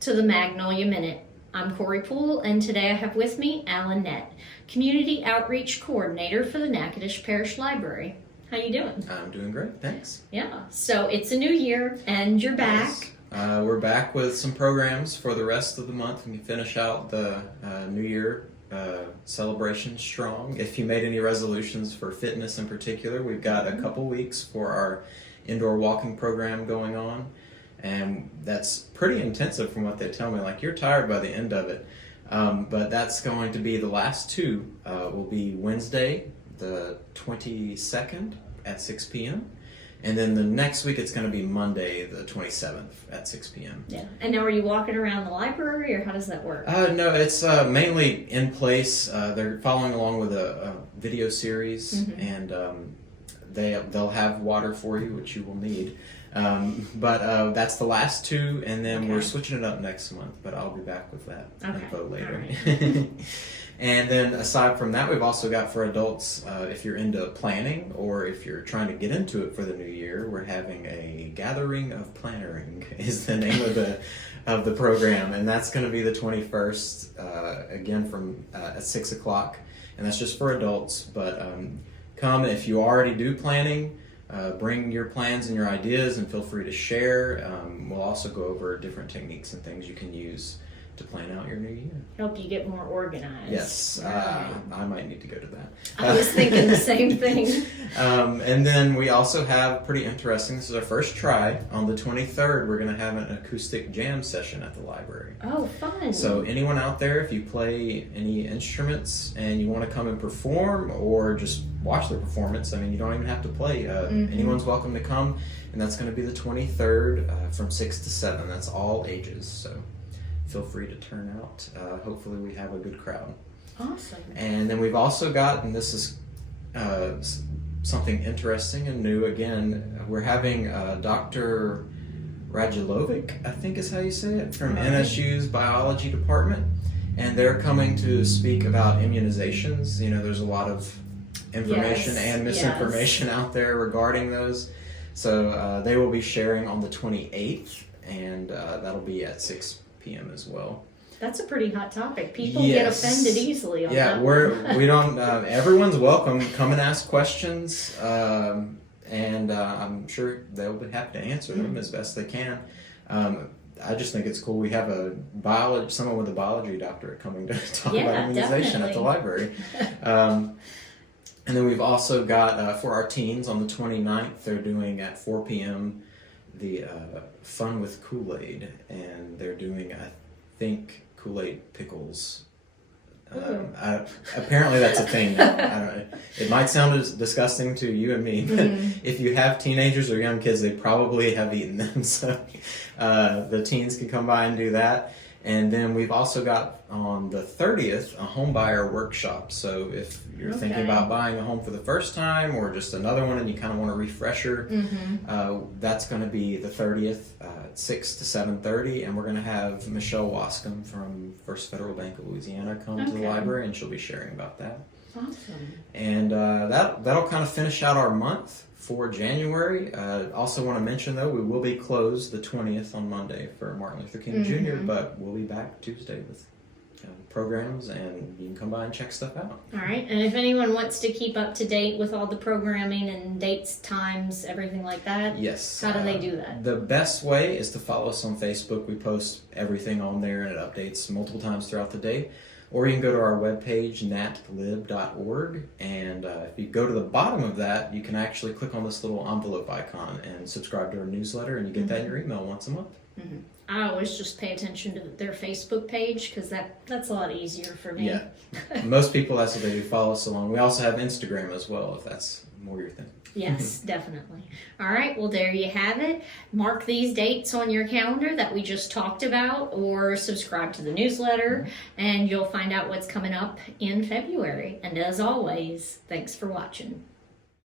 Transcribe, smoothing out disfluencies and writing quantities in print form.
to the Magnolia Minute. I'm Corey Poole, and today I have with me Alan Niette, Community Outreach Coordinator for the Natchitoches Parish Library. How you doing? I'm doing great, thanks. Yeah, so it's a new year, and you're back. Yes. We're back with some programs for the rest of the month. We can finish out the New Year celebration strong. If you made any resolutions for fitness in particular, we've got a couple weeks for our indoor walking program going on. And that's pretty intensive from what they tell me. Like, you're tired by the end of it. But that's going to be the last two. Will be Wednesday, the 22nd at 6 p.m. And then the next week it's going to be Monday, the 27th at 6 p.m. Yeah. And now are you walking around the library, or how does that work? No, it's mainly in place. They're following along with a video series, and they'll have water for you, which you will need. But that's the last two, and then we're switching it up next month, but I'll be back with that info later. Right. And then aside from that, we've also got for adults, if you're into planning or if you're trying to get into it for the new year, we're having a gathering of plannering is the name of the program, and that's going to be the 21st, again from at 6 o'clock, and that's just for adults. But come if you already do planning. Bring your plans and your ideas, and feel free to share. We'll also go over different techniques and things you can use to plan out your new year. Help you get more organized. Yes, right. I might need to go to that. I was thinking the same thing. And then we also have pretty interesting, this is our first try, on the 23rd we're going to have an acoustic jam session at the library. Oh, fun. So anyone out there, if you play any instruments and you want to come and perform or just watch the performance, I mean, you don't even have to play. Anyone's welcome to come, and that's going to be the 23rd from 6 to 7. That's all ages, so feel free to turn out. Hopefully we have a good crowd. Awesome. And then we've also got, and this is something interesting and new again, we're having Dr. Radulovic, I think is how you say it, from NSU's biology department, and they're coming to speak about immunizations. You know, there's a lot of information and misinformation out there regarding those. So they will be sharing on the 28th, and that'll be at 6 p.m. as well. That's a pretty hot topic. People get offended easily on that. Yeah, we don't. Everyone's welcome. Come and ask questions, and I'm sure they'll be happy to answer them as best they can. I just think it's cool. We have someone with a biology doctorate coming to talk about immunization at the library. And then we've also got, for our teens, on the 29th, they're doing at 4 p.m. the Fun with Kool-Aid, and they're doing, I think, Kool-Aid pickles. Apparently that's a thing now. I don't know. It might sound as disgusting to you and me, but if you have teenagers or young kids, they probably have eaten them. So the teens can come by and do that. And then we've also got on the 30th a home buyer workshop. So if you're thinking about buying a home for the first time or just another one and you kind of want a refresher, that's going to be the 30th, 6 to 7:30, and we're going to have Michelle Wascom from First Federal Bank of Louisiana come to the library, and she'll be sharing about that. Awesome. And that'll kind of finish out our month for January. Also want to mention, though, we will be closed the 20th on Monday for Martin Luther King Jr., but we'll be back Tuesday with programs, and you can come by and check stuff out. All right, and if anyone wants to keep up to date with all the programming and dates, times, everything like that, how do they do that? The best way is to follow us on Facebook. We post everything on there, and it updates multiple times throughout the day. Or you can go to our webpage, natlib.org, and if you go to the bottom of that, you can actually click on this little envelope icon and subscribe to our newsletter, and you get that in your email once a month. I always just pay attention to their Facebook page, because that's a lot easier for me. Yeah, most people, that's what they do, follow us along. We also have Instagram as well, if that's more your thing. Yes, definitely. All right, well, there you have it. Mark these dates on your calendar that we just talked about, or subscribe to the newsletter, and you'll find out what's coming up in February. And as always, thanks for watching.